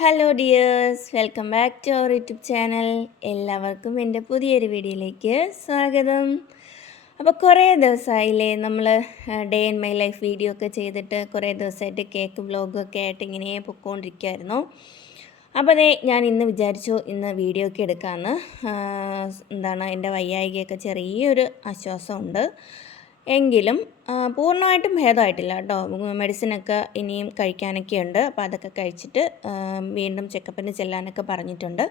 Hello dears, welcome back to our YouTube channel. എല്ലാവർക്കും എൻ്റെ പുതിയൊരു വീഡിയോയിലേക്ക് സ്വാഗതം. അപ്പോൾ കുറേ ദിവസമായില്ലേ നമ്മൾ day in my life video ഒക്കെ ചെയ്തിട്ട് കുറേ ദിവസമായിട്ട് കേക്ക് വ്ലോഗൊക്കെ ആയിട്ട് ഇങ്ങനെ പൊയ്ക്കൊണ്ടിരിക്കുമായിരുന്നു. അപ്പോൾ അതേ ഞാൻ ഇന്ന് വിചാരിച്ചു ഇന്ന് വീഡിയോ ഒക്കെ എടുക്കാമെന്ന്. എൻ്റെ വയ്യായികയൊക്കെ ചെറിയൊരു ആശ്വാസമുണ്ട്. എങ്കിലും പൂർണ്ണമായിട്ടും ഭേദമായിട്ടില്ല കേട്ടോ. മെഡിസിനൊക്കെ ഇനിയും കഴിക്കാനൊക്കെ ഉണ്ട്. അപ്പോൾ അതൊക്കെ കഴിച്ചിട്ട് വീണ്ടും ചെക്കപ്പിന് ചെല്ലാനൊക്കെ പറഞ്ഞിട്ടുണ്ട്.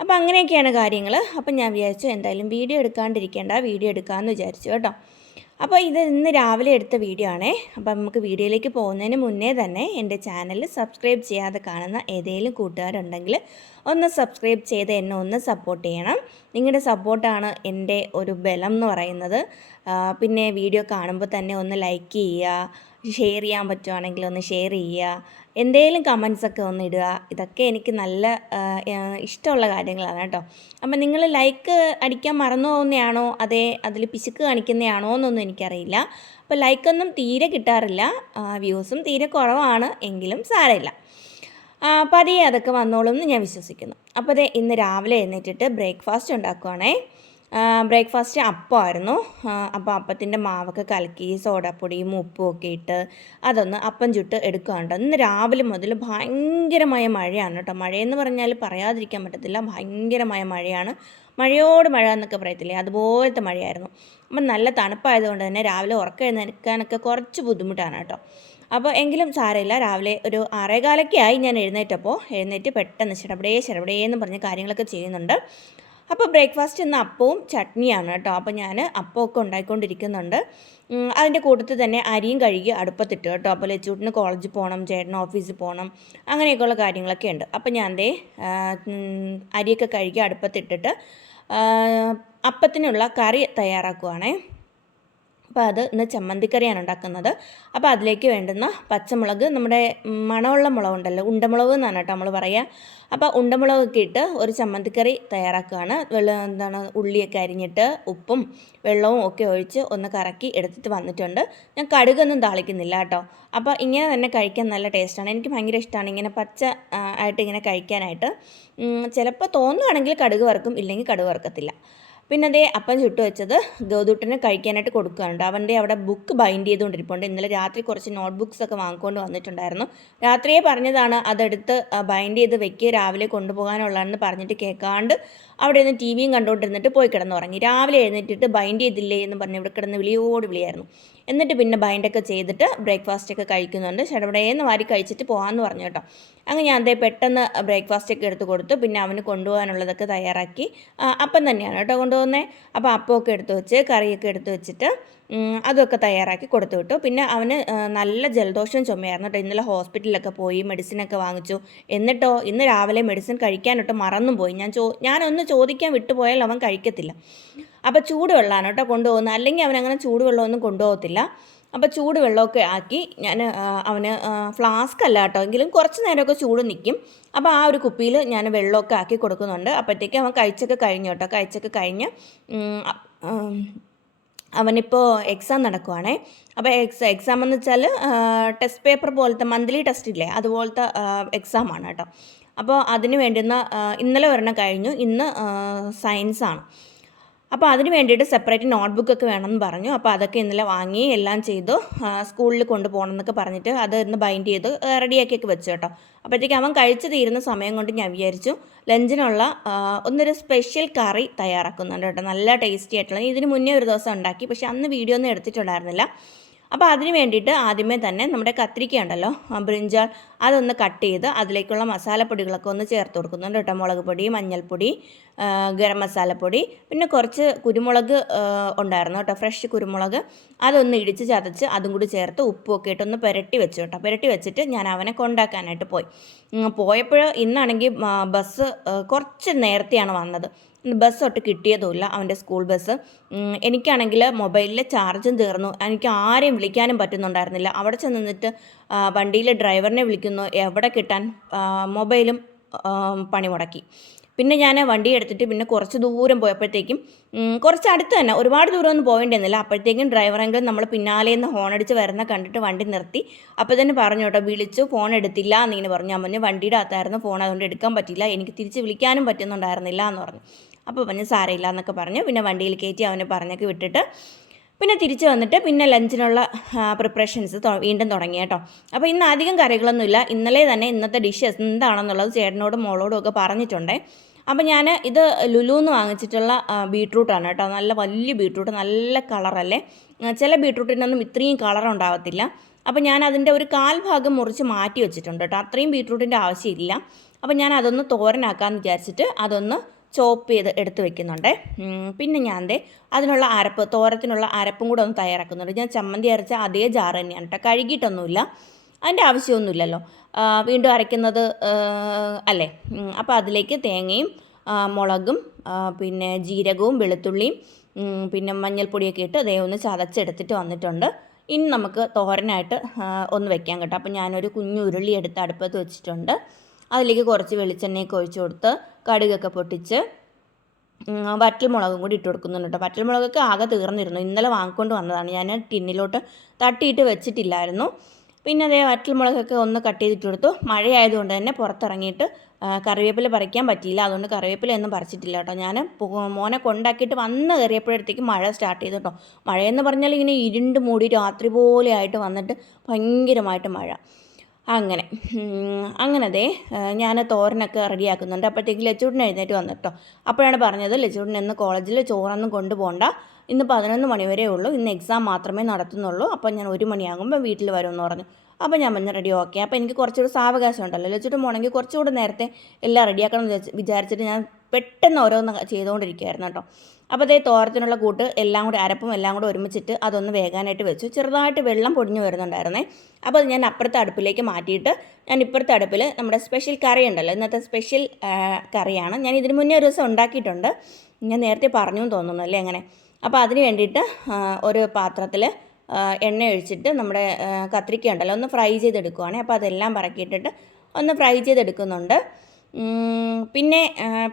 അപ്പോൾ അങ്ങനെയൊക്കെയാണ് കാര്യങ്ങൾ. അപ്പം ഞാൻ വിചാരിച്ചു എന്തായാലും വീഡിയോ എടുക്കാണ്ടിരിക്കേണ്ട, വീഡിയോ എടുക്കാമെന്ന് വിചാരിച്ചു കേട്ടോ. അപ്പോൾ ഇത് ഇന്ന് രാവിലെ എടുത്ത വീഡിയോ ആണേ. അപ്പോൾ നമുക്ക് വീഡിയോയിലേക്ക് പോകുന്നതിന് മുന്നേ തന്നെ എൻ്റെ ചാനൽ സബ്സ്ക്രൈബ് ചെയ്യാതെ കാണുന്ന ഏതെങ്കിലും കൂട്ടുകാരുണ്ടെങ്കിൽ ഒന്ന് സബ്സ്ക്രൈബ് ചെയ്ത് എന്നെ ഒന്ന് സപ്പോർട്ട് ചെയ്യണം. നിങ്ങളുടെ സപ്പോർട്ടാണ് എൻ്റെ ഒരു ബലം എന്ന് പറയുന്നത്. പിന്നെ വീഡിയോ കാണുമ്പോൾ തന്നെ ഒന്ന് ലൈക്ക് ചെയ്യുക, ഷെയർ ചെയ്യാൻ പറ്റുവാണെങ്കിൽ ഒന്ന് ഷെയർ ചെയ്യുക, എന്തെങ്കിലും കമൻസൊക്കെ ഒന്ന് ഇടുക. ഇതൊക്കെ എനിക്ക് നല്ല ഇഷ്ടമുള്ള കാര്യങ്ങളാണ് കേട്ടോ. അപ്പം നിങ്ങൾ ലൈക്ക് അടിക്കാൻ മറന്നു പോകുന്നതാണോ അതേ അതിൽ പിശുക്ക് കാണിക്കുന്നതാണോ എന്നൊന്നും എനിക്കറിയില്ല. അപ്പോൾ ലൈക്കൊന്നും തീരെ കിട്ടാറില്ല, വ്യൂസും തീരെ കുറവാണ്. എങ്കിലും സാരമില്ല, പതിയെ അതൊക്കെ വന്നോളും എന്ന് ഞാൻ വിശ്വസിക്കുന്നു. അപ്പോൾ അതേ ഇന്ന് രാവിലെ എഴുന്നേറ്റിട്ട് ബ്രേക്ക്ഫാസ്റ്റ് ഉണ്ടാക്കുവാണേ. ബ്രേക്ക്ഫാസ്റ്റ് അപ്പമായിരുന്നു. അപ്പോൾ അപ്പത്തിൻ്റെ മാവൊക്കെ കലക്കി സോഡാപ്പൊടിയും ഉപ്പും ഒക്കെ ഇട്ട് അതൊന്ന് അപ്പം ചുട്ട് എടുക്കുകയുണ്ട്. ഇന്ന് രാവിലെ മുതൽ ഭയങ്കരമായ മഴയാണ് കേട്ടോ. മഴയെന്ന് പറഞ്ഞാൽ പറയാതിരിക്കാൻ പറ്റത്തില്ല, ഭയങ്കരമായ മഴയാണ്. മഴയോട് മഴ എന്നൊക്കെ പറയത്തില്ലേ, അതുപോലത്തെ മഴയായിരുന്നു. അപ്പം നല്ല തണുപ്പായതുകൊണ്ട് തന്നെ രാവിലെ ഉറക്കം എഴുന്നേൽക്കാനൊക്കെ കുറച്ച് ബുദ്ധിമുട്ടാണ് കേട്ടോ. അപ്പോൾ എങ്കിലും സാരമില്ല. രാവിലെ ഒരു 6:15 ആയി ഞാൻ എഴുന്നേറ്റ് പെട്ടെന്ന് ശരബടേന്ന് പറഞ്ഞ് കാര്യങ്ങളൊക്കെ ചെയ്യുന്നുണ്ട്. അപ്പോൾ ബ്രേക്ക്ഫാസ്റ്റ് ഇന്ന് അപ്പവും ചട്നിയാണ് കേട്ടോ. അപ്പോൾ ഞാൻ അപ്പമൊക്കെ ഉണ്ടാക്കിക്കൊണ്ടിരിക്കുന്നുണ്ട്. അതിൻ്റെ കൂട്ടത്തിൽ തന്നെ അരിയും കഴുകി അടുപ്പത്തിട്ട് കേട്ടോ. അപ്പോൾ ലച്ചൂട്ടിന് കോളേജിൽ പോകണം, ചേട്ടന് ഓഫീസിൽ പോകണം, അങ്ങനെയൊക്കെയുള്ള കാര്യങ്ങളൊക്കെ ഉണ്ട്. അപ്പോൾ ഞാൻ അരിയൊക്കെ കഴുകി അടുപ്പത്തിട്ടിട്ട് അപ്പത്തിനുള്ള കറി തയ്യാറാക്കുവാണേ. അപ്പോൾ അത് ഇന്ന് ചമ്മന്തിക്കറിയാണ് ഉണ്ടാക്കുന്നത്. അപ്പോൾ അതിലേക്ക് വേണ്ടുന്ന പച്ചമുളക്, നമ്മുടെ മണമുള്ള മുളകുണ്ടല്ലോ, ഉണ്ടമുളക് എന്നാണ് കേട്ടോ നമ്മൾ പറയുക. അപ്പോൾ ഉണ്ടമുളകൊക്കെ ഇട്ട് ഒരു ചമ്മന്തിക്കറി തയ്യാറാക്കുകയാണ്. ഉള്ളിയൊക്കെ അരിഞ്ഞിട്ട് ഉപ്പും വെള്ളവും ഒക്കെ ഒഴിച്ച് ഒന്ന് കറക്കി എടുത്തിട്ട് വന്നിട്ടുണ്ട്. ഞാൻ കടുകൊന്നും താളിക്കുന്നില്ല കേട്ടോ. അപ്പോൾ ഇങ്ങനെ തന്നെ കഴിക്കാൻ നല്ല ടേസ്റ്റാണ്. എനിക്ക് ഭയങ്കര ഇഷ്ടമാണ് ഇങ്ങനെ പച്ച ആയിട്ട് ഇങ്ങനെ കഴിക്കാനായിട്ട്. ചിലപ്പോൾ തോന്നുകയാണെങ്കിൽ കടുക് വറുക്കും, ഇല്ലെങ്കിൽ കടുക് വറുക്കത്തില്ല. പിന്നെ അതേ അപ്പം ചുട്ട് വെച്ചത് ഗൗതൂട്ടന് കഴിക്കാനായിട്ട് കൊടുക്കുകയുണ്ട്. അവൻ്റെ അവിടെ ബുക്ക് ബൈൻഡ് ചെയ്തുകൊണ്ടിരിപ്പുണ്ട്. ഇന്നലെ രാത്രി കുറച്ച് നോട്ട് ബുക്സൊക്കെ വാങ്ങിക്കൊണ്ട് വന്നിട്ടുണ്ടായിരുന്നു. രാത്രിയെ പറഞ്ഞതാണ് അതെടുത്ത് ബൈൻഡ് ചെയ്ത് വെക്കുക, രാവിലെ കൊണ്ടുപോകാനുള്ളതെന്ന് പറഞ്ഞിട്ട് കേൾക്കാണ്ട് അവിടെ നിന്ന് ടി വിയും കണ്ടുകൊണ്ടിരുന്നിട്ട് പോയി കിടന്നുറങ്ങി. രാവിലെ എഴുന്നേറ്റിട്ട് ബൈൻഡ് ചെയ്തില്ലേ എന്ന് പറഞ്ഞ് ഇവിടെ കിടന്ന് വിളിയായിരുന്നു. എന്നിട്ട് പിന്നെ ബൈൻഡൊക്കെ ചെയ്തിട്ട് ബ്രേക്ക്ഫാസ്റ്റൊക്കെ കഴിക്കുന്നുണ്ട്. ചടപടേന്ന് വാരി കഴിച്ചിട്ട് പോകാമെന്ന് പറഞ്ഞു കേട്ടോ. അങ്ങനെ ഞാൻ പെട്ടെന്ന് ബ്രേക്ക്ഫാസ്റ്റൊക്കെ എടുത്ത് കൊടുത്തു. പിന്നെ അവന് കൊണ്ടുപോകാനുള്ളതൊക്കെ തയ്യാറാക്കി. അപ്പം തന്നെയാണ് കേട്ടോ കൊണ്ടുപോകുന്നത്. അപ്പോൾ അപ്പമൊക്കെ എടുത്ത് വെച്ച് കറിയൊക്കെ എടുത്ത് വെച്ചിട്ട് അതൊക്കെ തയ്യാറാക്കി കൊടുത്തു വിട്ടു. പിന്നെ അവന് നല്ല ജലദോഷവും ചുമയായിരുന്നു കേട്ടോ. ഇന്നലെ ഹോസ്പിറ്റലിലൊക്കെ പോയി മെഡിസിനൊക്കെ വാങ്ങിച്ചു. എന്നിട്ടോ ഇന്ന് രാവിലെ മെഡിസിൻ കഴിക്കാനിട്ട് മറന്നും പോയി. ഞാനൊന്ന് ചോദിക്കാൻ വിട്ടുപോയാൽ അവൻ കഴിക്കത്തില്ല. അപ്പോൾ ചൂടുവെള്ളമാണ് കേട്ടോ കൊണ്ടുപോകുന്നത്, അല്ലെങ്കിൽ അവനങ്ങനെ ചൂടുവെള്ളമൊന്നും കൊണ്ടുപോകത്തില്ല. അപ്പോൾ ചൂടുവെള്ളമൊക്കെ ആക്കി ഞാൻ അവന് ഫ്ലാസ്ക് അല്ല കേട്ടോ, എങ്കിലും കുറച്ച് നേരമൊക്കെ ചൂട് നിൽക്കും. അപ്പോൾ ആ ഒരു കുപ്പിയിൽ ഞാൻ വെള്ളമൊക്കെ ആക്കി കൊടുക്കുന്നുണ്ട്. അപ്പോഴത്തേക്ക് അവൻ കഴിച്ചൊക്കെ കഴിഞ്ഞു കേട്ടോ. കഴിച്ചൊക്കെ കഴിഞ്ഞ് അവനിപ്പോൾ എക്സാം നടക്കുവാണേ. അപ്പോൾ എക്സാം എന്ന് വെച്ചാൽ ടെസ്റ്റ് പേപ്പർ പോലത്തെ മന്ത്ലി ടെസ്റ്റ് ഇല്ലേ, അതുപോലത്തെ എക്സാമാണ് കേട്ടോ. അപ്പോൾ അതിന് വേണ്ടുന്ന ഇന്നലെ ഒരെണ്ണം കഴിഞ്ഞു, ഇന്ന് സയൻസാണ്. അപ്പോൾ അതിന് വേണ്ടിയിട്ട് സെപ്പറേറ്റ് നോട്ട്ബുക്കൊക്കെ വേണമെന്ന് പറഞ്ഞു. അപ്പോൾ അതൊക്കെ ഇന്നലെ വാങ്ങി എല്ലാം ചെയ്തു സ്കൂളിൽ കൊണ്ടുപോകണം എന്നൊക്കെ പറഞ്ഞിട്ട് അത് ഇന്ന് ബൈൻഡ് ചെയ്ത് റെഡിയാക്കിയൊക്കെ വെച്ചു കേട്ടോ. അപ്പോഴത്തേക്ക് അവൻ കഴിച്ച് തീരുന്ന സമയം കൊണ്ട് ഞാൻ വിചാരിച്ചു ലഞ്ചിനുള്ള ഒന്നൊരു സ്പെഷ്യൽ കറി തയ്യാറാക്കുന്നുണ്ട് കേട്ടോ. നല്ല ടേസ്റ്റി ആയിട്ടുള്ള, ഇതിന് മുന്നേ ഒരു ദിവസം ഉണ്ടാക്കി, പക്ഷേ അന്ന് വീഡിയോ ഒന്നും എടുത്തിട്ടുണ്ടായിരുന്നില്ല. അപ്പോൾ അതിന് വേണ്ടിയിട്ട് ആദ്യമേ തന്നെ നമ്മുടെ കത്തിരിക്ക ഉണ്ടല്ലോ, ബ്രിഞ്ചാൾ, അതൊന്ന് കട്ട് ചെയ്ത് അതിലേക്കുള്ള മസാലപ്പൊടികളൊക്കെ ഒന്ന് ചേർത്ത് കൊടുക്കുന്നുണ്ട് കേട്ടോ. മുളക് പൊടി, മഞ്ഞൾപ്പൊടി, ഗരം മസാലപ്പൊടി, പിന്നെ കുറച്ച് കുരുമുളക് ഉണ്ടായിരുന്നു കേട്ടോ, ഫ്രഷ് കുരുമുളക്. അതൊന്ന് ഇടിച്ച് ചതച്ച് അതും കൂടി ചേർത്ത് ഉപ്പുമൊക്കെ ഇട്ടൊന്ന് പുരട്ടി വെച്ചു കേട്ടോ. പുരട്ടി വെച്ചിട്ട് ഞാൻ അവനെ കൊണ്ടാക്കാനായിട്ട് പോയപ്പോൾ ഇന്നാണെങ്കിൽ ബസ് കുറച്ച് നേരത്തെയാണ് വന്നത്. ബസ് തൊട്ട് കിട്ടിയതുമില്ല, അവൻ്റെ സ്കൂൾ ബസ്. എനിക്കാണെങ്കിൽ മൊബൈലിലെ ചാർജും തീർന്നു. എനിക്ക് ആരെയും വിളിക്കാനും പറ്റുന്നുണ്ടായിരുന്നില്ല. അവിടെ ചെന്ന് നിന്നിട്ട് വണ്ടിയിലെ ഡ്രൈവറിനെ വിളിക്കുന്നു, എവിടെ കിട്ടാൻ, മൊബൈലും പണി മുടക്കി. പിന്നെ ഞാൻ വണ്ടി എടുത്തിട്ട് പിന്നെ കുറച്ച് ദൂരം പോയപ്പോഴത്തേക്കും കുറച്ച് അടുത്ത് തന്നെ ഒരുപാട് ദൂരമൊന്നും പോകേണ്ടിയിരുന്നില്ല. അപ്പോഴത്തേക്കും ഡ്രൈവറെങ്കിലും നമ്മൾ പിന്നാലേന്ന് ഹോണടിച്ച് വരുന്ന കണ്ടിട്ട് വണ്ടി നിർത്തി. അപ്പോൾ തന്നെ പറഞ്ഞു കേട്ടോ, വിളിച്ചു ഫോൺ എടുത്തില്ല എന്നിങ്ങനെ പറഞ്ഞു. ഞാൻ പറഞ്ഞു വണ്ടിയുടെ അകത്തായിരുന്നു ഫോൺ, അതുകൊണ്ട് എടുക്കാൻ പറ്റില്ല, എനിക്ക് തിരിച്ച് വിളിക്കാനും പറ്റുന്നുണ്ടായിരുന്നില്ല എന്ന് പറഞ്ഞു. അപ്പോൾ പറഞ്ഞു സാരമില്ല എന്നൊക്കെ പറഞ്ഞു. പിന്നെ വണ്ടിയിൽ കയറ്റി അവനെ പറഞ്ഞൊക്കെ വിട്ടിട്ട് പിന്നെ തിരിച്ച് വന്നിട്ട് പിന്നെ ലഞ്ചിനുള്ള പ്രിപ്പറേഷൻസ് വീണ്ടും തുടങ്ങി കേട്ടോ. അപ്പോൾ ഇന്ന് അധികം കറികളൊന്നുമില്ല. ഇന്നലെ തന്നെ ഇന്നത്തെ ഡിഷസ് എന്താണെന്നുള്ളത് ചേട്ടനോടും മോളോടും ഒക്കെ പറഞ്ഞിട്ടുണ്ടേ. അപ്പോൾ ഞാൻ ഇത് ലുലുന്ന് വാങ്ങിച്ചിട്ടുള്ള ബീട്രൂട്ടാണ് കേട്ടോ. നല്ല വലിയ ബീട്രൂട്ട്, നല്ല കളറല്ലേ. ചില ബീട്രൂട്ടിനൊന്നും ഇത്രയും കളർ ഉണ്ടാവത്തില്ല. അപ്പോൾ ഞാൻ അതിൻ്റെ ഒരു 1/4 ഭാഗം മുറിച്ച് മാറ്റി വെച്ചിട്ടുണ്ട് കേട്ടോ. അത്രയും ബീട്രൂട്ടിൻ്റെ ആവശ്യമില്ല. അപ്പോൾ ഞാൻ അതൊന്ന് തോരനാക്കാമെന്ന് വിചാരിച്ചിട്ട് അതൊന്ന് ചോപ്പ് ചെയ്ത് എടുത്ത് വെക്കുന്നുണ്ട്. പിന്നെ ഞാൻ അതിനുള്ള അരപ്പ്, തോരത്തിനുള്ള അരപ്പും കൂടെ ഒന്ന് തയ്യാറാക്കുന്നുണ്ട്. ഞാൻ ചമ്മന്തി അരച്ച അതേ ജാറ് തന്നെയാണ് കേട്ടോ, കഴുകിയിട്ടൊന്നുമില്ല. അതിൻ്റെ ആവശ്യമൊന്നുമില്ലല്ലോ, വീണ്ടും അരയ്ക്കുന്നത് അല്ലേ. അപ്പോൾ അതിലേക്ക് തേങ്ങയും മുളകും പിന്നെ ജീരകവും വെളുത്തുള്ളിയും പിന്നെ മഞ്ഞൾപ്പൊടിയൊക്കെ ഇട്ട് അതേ ഒന്ന് ചതച്ചെടുത്തിട്ട് വന്നിട്ടുണ്ട്. ഇനി നമുക്ക് തോരനായിട്ട് ഒന്ന് വെക്കാൻ കേട്ടോ. അപ്പോൾ ഞാനൊരു കുഞ്ഞു ഉരുളി എടുത്ത് അടുപ്പത്ത് വെച്ചിട്ടുണ്ട്. അതിലേക്ക് കുറച്ച് വെളിച്ചെണ്ണയൊക്കെ ഒഴിച്ച് കൊടുത്ത് കടുകൊക്കെ പൊട്ടിച്ച് വറ്റൽമുളകും കൂടി ഇട്ട് കൊടുക്കുന്നുണ്ട് കേട്ടോ. വറ്റൽമുളകൊക്കെ ആകെ തീർന്നിരുന്നു, ഇന്നലെ വാങ്ങിക്കൊണ്ട് വന്നതാണ്. ഞാൻ ടിന്നിലോട്ട് തട്ടിയിട്ട് വെച്ചിട്ടില്ലായിരുന്നു. പിന്നെ അതേ വറ്റൽമുളകൊക്കെ ഒന്ന് കട്ട് ചെയ്തിട്ട് കൊടുത്തു. മഴയായതുകൊണ്ട് തന്നെ പുറത്തിറങ്ങിയിട്ട് കറിവേപ്പില പറിക്കാൻ പറ്റിയില്ല, അതുകൊണ്ട് കറിവേപ്പിലയൊന്നും പറിച്ചിട്ടില്ല കേട്ടോ. ഞാൻ മോനെ കൊണ്ടാക്കിയിട്ട് വന്ന് കയറിയപ്പോഴത്തേക്ക് മഴ സ്റ്റാർട്ട് ചെയ്തു കേട്ടോ. മഴയെന്ന് പറഞ്ഞാൽ ഇങ്ങനെ ഇരുണ്ട് മൂടി രാത്രി പോലെ ആയിട്ട് വന്നിട്ട് ഭയങ്കരമായിട്ട് മഴ. അങ്ങനെ അതേ ഞാൻ തോരനൊക്കെ റെഡിയാക്കുന്നുണ്ട്. അപ്പോഴത്തേക്ക് ലച്ചൂട്ടിന് എഴുന്നേറ്റ് വന്നിട്ടോ. അപ്പോഴാണ് പറഞ്ഞത് ലച്ചൂട്ടിന് ഇന്ന് കോളേജിൽ ചോറൊന്നും കൊണ്ടുപോകണ്ട, ഇന്ന് 11 മണി വരെ ഉള്ളൂ, ഇന്ന് എക്സാം മാത്രമേ നടത്തുന്നുള്ളൂ, അപ്പോൾ ഞാൻ 1 മണിയാകുമ്പോൾ വീട്ടിൽ വരുമെന്ന് പറഞ്ഞു. അപ്പോൾ ഞാൻ പറഞ്ഞു റെഡി ഓക്കെ. അപ്പോൾ എനിക്ക് കുറച്ചുകൂടി സാവകാശം ഉണ്ടല്ലോ, ലച്ചൂട്ട് പോകണമെങ്കിൽ കുറച്ചുകൂടി നേരത്തെ എല്ലാം റെഡിയാക്കണം എന്ന് വിചാരിച്ചിട്ട് ഞാൻ പെട്ടെന്ന് ഓരോന്ന് ചെയ്തുകൊണ്ടിരിക്കുകയായിരുന്നു കേട്ടോ. അപ്പോൾ അതേ തോരത്തിനുള്ള കൂട്ട് എല്ലാം കൂടി അരപ്പും എല്ലാം കൂടെ ഒരുമിച്ചിട്ട് അതൊന്ന് വേകാനായിട്ട് വെച്ചു. ചെറുതായിട്ട് വെള്ളം പൊടിഞ്ഞു വരുന്നുണ്ടായിരുന്നേ. അപ്പോൾ അത് ഞാൻ അപ്പുറത്തെ അടുപ്പിലേക്ക് മാറ്റിയിട്ട് ഞാൻ ഇപ്പുറത്തെ അടുപ്പിൽ നമ്മുടെ സ്പെഷ്യൽ കറി ഉണ്ടല്ലോ, ഇന്നത്തെ സ്പെഷ്യൽ കറിയാണ്. ഞാൻ ഇതിന് മുന്നേ ഒരു ദിവസം ഉണ്ടാക്കിയിട്ടുണ്ട്, ഞാൻ നേരത്തെ പറഞ്ഞു തോന്നുന്നു അല്ലേ അങ്ങനെ. അപ്പോൾ അതിന് വേണ്ടിയിട്ട് ഒരു പാത്രത്തിൽ എണ്ണ ഒഴിച്ചിട്ട് നമ്മുടെ കത്രിക്ക ഉണ്ടല്ലോ ഒന്ന് ഫ്രൈ ചെയ്തെടുക്കുവാണ്. അപ്പോൾ അതെല്ലാം പറക്കിയിട്ടിട്ട് ഒന്ന് ഫ്രൈ ചെയ്തെടുക്കുന്നുണ്ട്.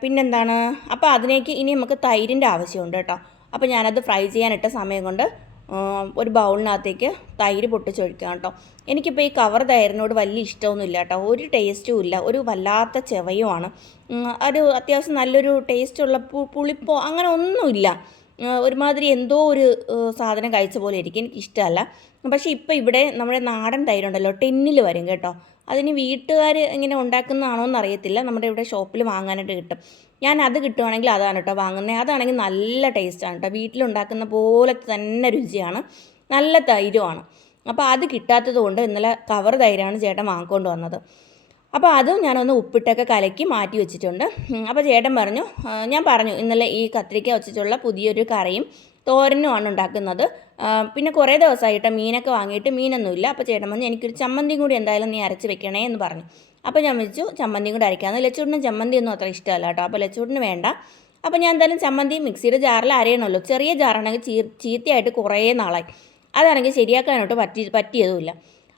പിന്നെന്താണ്, അപ്പോൾ അതിലേക്ക് ഇനി നമുക്ക് തൈരിൻ്റെ ആവശ്യമുണ്ട് കേട്ടോ. അപ്പോൾ ഞാനത് ഫ്രൈ ചെയ്യാനിട്ട സമയം കൊണ്ട് ഒരു ബൗളിനകത്തേക്ക് തൈര് പൊട്ടിച്ചൊഴിക്കാം കേട്ടോ. എനിക്കിപ്പോൾ ഈ കവർ തൈരിനോട് വലിയ ഇഷ്ടമൊന്നുമില്ല കേട്ടോ, ഒരു ടേസ്റ്റും ഇല്ല, ഒരു വല്ലാത്ത ചെവയുമാണ്. ഒരു അത്യാവശ്യം നല്ലൊരു ടേസ്റ്റുള്ള പുളിപ്പോ അങ്ങനെ ഒന്നുമില്ല, ഒരുമാതിരി എന്തോ ഒരു സാധനം കഴിച്ച പോലെ ഇരിക്കും, എനിക്കിഷ്ടമല്ല. പക്ഷേ ഇപ്പോൾ ഇവിടെ നമ്മുടെ നാടൻ തൈരുണ്ടല്ലോ ടിന്നിൽ വരും കേട്ടോ. അതിന് വീട്ടുകാർ ഇങ്ങനെ ഉണ്ടാക്കുന്നതാണോ എന്നറിയത്തില്ല, നമ്മുടെ ഇവിടെ ഷോപ്പിൽ വാങ്ങാനായിട്ട് കിട്ടും. ഞാൻ അത് കിട്ടുവാണെങ്കിൽ അതാണ് കേട്ടോ വാങ്ങുന്നത്. അതാണെങ്കിൽ നല്ല ടേസ്റ്റാണ് കേട്ടോ, വീട്ടിലുണ്ടാക്കുന്ന പോലത്തെ തന്നെ രുചിയാണ്, നല്ല തൈരുമാണ്. അപ്പോൾ അത് കിട്ടാത്തത് കൊണ്ട് ഇന്നലെ കവർ തൈരാണ് ചേട്ടൻ വാങ്ങിക്കൊണ്ട് വന്നത്. അപ്പോൾ അതും ഞാനൊന്ന് ഉപ്പിട്ടൊക്കെ കലക്കി മാറ്റി വെച്ചിട്ടുണ്ട്. അപ്പോൾ ചേട്ടൻ പറഞ്ഞു, ഞാൻ പറഞ്ഞു ഇന്നലെ ഈ കത്രിക്ക വെച്ചിട്ടുള്ള പുതിയൊരു കറിയും തോരനുമാണ് ഉണ്ടാക്കുന്നത്, പിന്നെ കുറേ ദിവസമായിട്ട് മീനൊക്കെ വാങ്ങിയിട്ട് മീനൊന്നുമില്ല. അപ്പോൾ ചേട്ടൻ പറഞ്ഞു എനിക്കൊരു ചമ്മന്തിയും കൂടി എന്തായാലും നീ അരച്ച് വെക്കണേ എന്ന് പറഞ്ഞു. അപ്പോൾ ഞാൻ വെച്ചു ചമ്മന്തിയും കൂടി അരയ്ക്കാമെന്ന്. ലച്ചൂട്ടിന് ചമ്മന്തിയൊന്നും അത്ര ഇഷ്ടമല്ല കേട്ടോ, അപ്പോൾ ലച്ചൂട്ടിന് വേണ്ട. അപ്പോൾ ഞാൻ എന്തായാലും ചമ്മന്തി മിക്സിയുടെ ജാറിൽ അരയണമല്ലോ, ചെറിയ ജാറാണെങ്കിൽ ചീത്തയായിട്ട് കുറേ നാളായി, അതാണെങ്കിൽ ശരിയാക്കാനോട്ട് പറ്റിയതുമില്ല.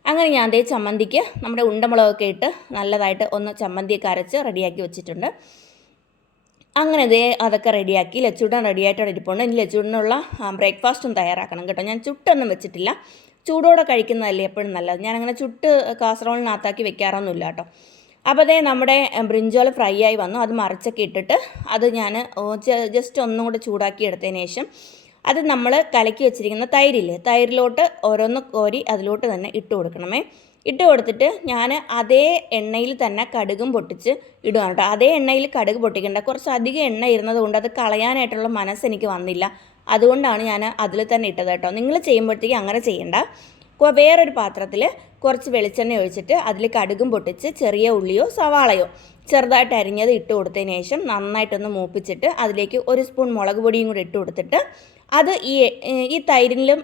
അങ്ങനെ ഞാൻ അതേ ചമ്മന്തിക്ക് നമ്മുടെ ഉണ്ടമുളകൊക്കെ ഇട്ട് നല്ലതായിട്ട് ഒന്ന് ചമ്മന്തിയൊക്കെ അരച്ച് റെഡിയാക്കി വെച്ചിട്ടുണ്ട്. അങ്ങനെ അതേ അതൊക്കെ റെഡിയാക്കി ലച്ചൂട്ടൻ റെഡിയായിട്ട് ഇരിപ്പുണ്ട്. ഇനി ലച്ചൂട്ടിനുള്ള ബ്രേക്ക്ഫാസ്റ്റും തയ്യാറാക്കണം കേട്ടോ. ഞാൻ ചുട്ടൊന്നും വെച്ചിട്ടില്ല, ചൂടോടെ കഴിക്കുന്നതല്ലേ എപ്പോഴും നല്ലത്. ഞാനങ്ങനെ ചുട്ട് കാസറോളിനകത്താക്കി വെക്കാറൊന്നുമില്ല കേട്ടോ. അപ്പോൾ അതേ നമ്മുടെ ബ്രിഞ്ചോൾ ഫ്രൈ ആയി വന്നു, അത് മറിച്ചൊക്കെ ഇട്ടിട്ട് അത് ഞാൻ ജസ്റ്റ് ഒന്നും കൂടെ ചൂടാക്കി എടുത്തതിന് ശേഷം അത് നമ്മൾ കലക്കി വെച്ചിരിക്കുന്ന തൈരില്ലേ, തൈരിലോട്ട് ഓരോന്ന് കോരി അതിലോട്ട് തന്നെ ഇട്ട് കൊടുക്കണമേ. ഇട്ട് കൊടുത്തിട്ട് ഞാൻ അതേ എണ്ണയിൽ തന്നെ കടുകും പൊട്ടിച്ച് ഇടുകയാണ് കേട്ടോ. അതേ എണ്ണയിൽ കടുക് പൊട്ടിക്കേണ്ട, കുറച്ച് അധികം എണ്ണ ഇരുന്നത് കൊണ്ട് അത് കളയാനായിട്ടുള്ള മനസ്സ് എനിക്ക് വന്നില്ല, അതുകൊണ്ടാണ് ഞാൻ അതിൽ തന്നെ ഇട്ടത് കേട്ടോ. നിങ്ങൾ ചെയ്യുമ്പോഴത്തേക്ക് അങ്ങനെ ചെയ്യണ്ട. വേറൊരു പാത്രത്തിൽ കുറച്ച് വെളിച്ചെണ്ണ ഒഴിച്ചിട്ട് അതിൽ കടുകും പൊട്ടിച്ച് ചെറിയ ഉള്ളിയോ സവാളയോ ചെറുതായിട്ട് അരിഞ്ഞത് ഇട്ട് കൊടുത്തതിന് ശേഷം നന്നായിട്ടൊന്ന് മൂപ്പിച്ചിട്ട് അതിലേക്ക് 1 സ്പൂൺ മുളക് പൊടിയും കൂടി ഇട്ട് കൊടുത്തിട്ട് അത് ഈ തൈരിലും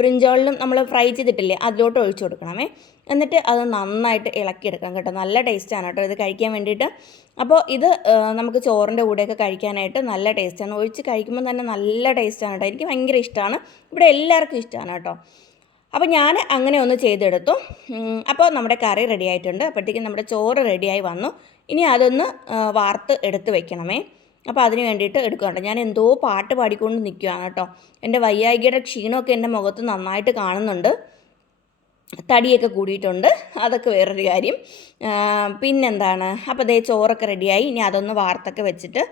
ബ്രിഞ്ചോളിലും നമ്മൾ ഫ്രൈ ചെയ്തിട്ടില്ലേ അതിലോട്ട് ഒഴിച്ചു കൊടുക്കണമേ. എന്നിട്ട് അത് നന്നായിട്ട് ഇളക്കിയെടുക്കണം കേട്ടോ. നല്ല ടേസ്റ്റാണ് കേട്ടോ ഇത് കഴിക്കാൻ വേണ്ടിയിട്ട്. അപ്പോൾ ഇത് നമുക്ക് ചോറിൻ്റെ കൂടെയൊക്കെ കഴിക്കാനായിട്ട് നല്ല ടേസ്റ്റാണ്, ഒഴിച്ച് കഴിക്കുമ്പോൾ തന്നെ നല്ല ടേസ്റ്റാണ് കേട്ടോ. എനിക്ക് ഭയങ്കര ഇഷ്ടമാണ്, ഇവിടെ എല്ലാവർക്കും ഇഷ്ടമാണ് കേട്ടോ. അപ്പോൾ ഞാൻ അങ്ങനെ ഒന്ന് ചെയ്തെടുത്തു. അപ്പോൾ നമ്മുടെ കറി റെഡി ആയിട്ടുണ്ട്. അപ്പോഴത്തേക്കും നമ്മുടെ ചോറ് റെഡിയായി വന്നു. ഇനി അതൊന്ന് വാർത്ത് എടുത്ത് വെക്കണമേ. അപ്പോൾ അതിന് വേണ്ടിയിട്ട് എടുക്കുന്നുണ്ട്. ഞാൻ എന്തോ പാട്ട് പാടിക്കൊണ്ട് നിൽക്കുകയാണ് കേട്ടോ. എൻ്റെ വയ്യായികയുടെ ക്ഷീണമൊക്കെ എൻ്റെ മുഖത്ത് നന്നായിട്ട് കാണുന്നുണ്ട്. തടിയൊക്കെ കൂടിയിട്ടുണ്ട്, അതൊക്കെ വേറൊരു കാര്യം. പിന്നെന്താണ്, അപ്പോൾ ദേ ചോറൊക്കെ റെഡിയായി. ഇനി അതൊന്ന് വാർത്തൊക്കെ വെച്ചിട്ട്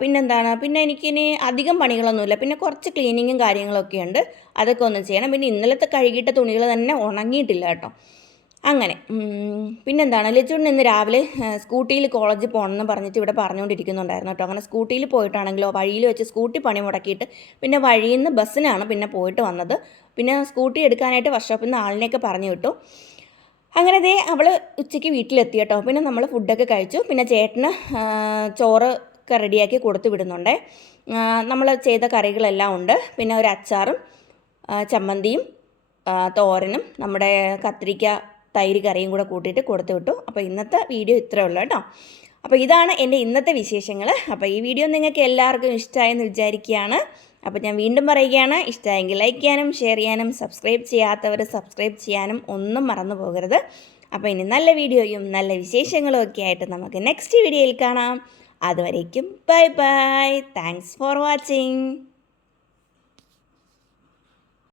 പിന്നെന്താണ്, പിന്നെ എനിക്കിനി അധികം പണികളൊന്നുമില്ല. പിന്നെ കുറച്ച് ക്ലീനിങ്ങും കാര്യങ്ങളൊക്കെ ഉണ്ട്, അതൊക്കെ ഒന്ന് ചെയ്യണം. പിന്നെ ഇന്നലത്തെ കഴുകിയിട്ട തുണികൾ തന്നെ ഉണങ്ങിയിട്ടില്ല കേട്ടോ. അങ്ങനെ പിന്നെന്താണ്, ലച്ചുവിന് ഇന്ന് രാവിലെ സ്കൂട്ടിയിൽ കോളേജിൽ പോകണമെന്ന് പറഞ്ഞിട്ട് ഇവിടെ പറഞ്ഞുകൊണ്ടിരിക്കുന്നുണ്ടായിരുന്നു കേട്ടോ. അങ്ങനെ സ്കൂട്ടിയിൽ പോയിട്ടാണെങ്കിലോ വഴിയിൽ വെച്ച് സ്കൂട്ടി പണി മുടക്കിയിട്ട് പിന്നെ വഴിയിൽ നിന്ന് ബസ്സിനാണ് പിന്നെ പോയിട്ട് വന്നത്. പിന്നെ സ്കൂട്ടി എടുക്കാനായിട്ട് വർക്ക്ഷോപ്പിൽ നിന്ന് ആളിനെയൊക്കെ പറഞ്ഞു വിട്ടു. അങ്ങനെ ദേ അവൾ ഉച്ചയ്ക്ക് വീട്ടിലെത്തി കേട്ടോ. പിന്നെ നമ്മൾ ഫുഡൊക്കെ കഴിച്ചു. പിന്നെ ചേട്ടന് ചോറ് ഒക്കെ റെഡിയാക്കി കൊടുത്തു വിടുന്നുണ്ടേ. നമ്മൾ ചെയ്ത കറികളെല്ലാം ഉണ്ട്. പിന്നെ ഒരു അച്ചാറും ചമ്മന്തിയും തോരനും നമ്മുടെ കത്തിരിക്ക തൈര് കറിയും കൂടെ കൂട്ടിയിട്ട് കൊടുത്തു വിട്ടു. അപ്പോൾ ഇന്നത്തെ വീഡിയോ ഇത്രയേ ഉള്ളൂ കേട്ടോ. അപ്പോൾ ഇതാണ് എൻ്റെ ഇന്നത്തെ വിശേഷങ്ങൾ. അപ്പോൾ ഈ വീഡിയോ നിങ്ങൾക്ക് എല്ലാവർക്കും ഇഷ്ടമായെന്ന് വിചാരിക്കുകയാണ്. അപ്പോൾ ഞാൻ വീണ്ടും പറയുകയാണ്, ഇഷ്ടമായെങ്കിൽ ലൈക്ക് ചെയ്യാനും ഷെയർ ചെയ്യാനും സബ്സ്ക്രൈബ് ചെയ്യാത്തവർ സബ്സ്ക്രൈബ് ചെയ്യാനും ഒന്നും മറന്നു പോകരുത്. അപ്പോൾ ഇനി നല്ല വീഡിയോയും നല്ല വിശേഷങ്ങളും ഒക്കെ ആയിട്ട് നമുക്ക് നെക്സ്റ്റ് വീഡിയോയിൽ കാണാം. അതുവരേക്കും bye bye. Thanks for watching.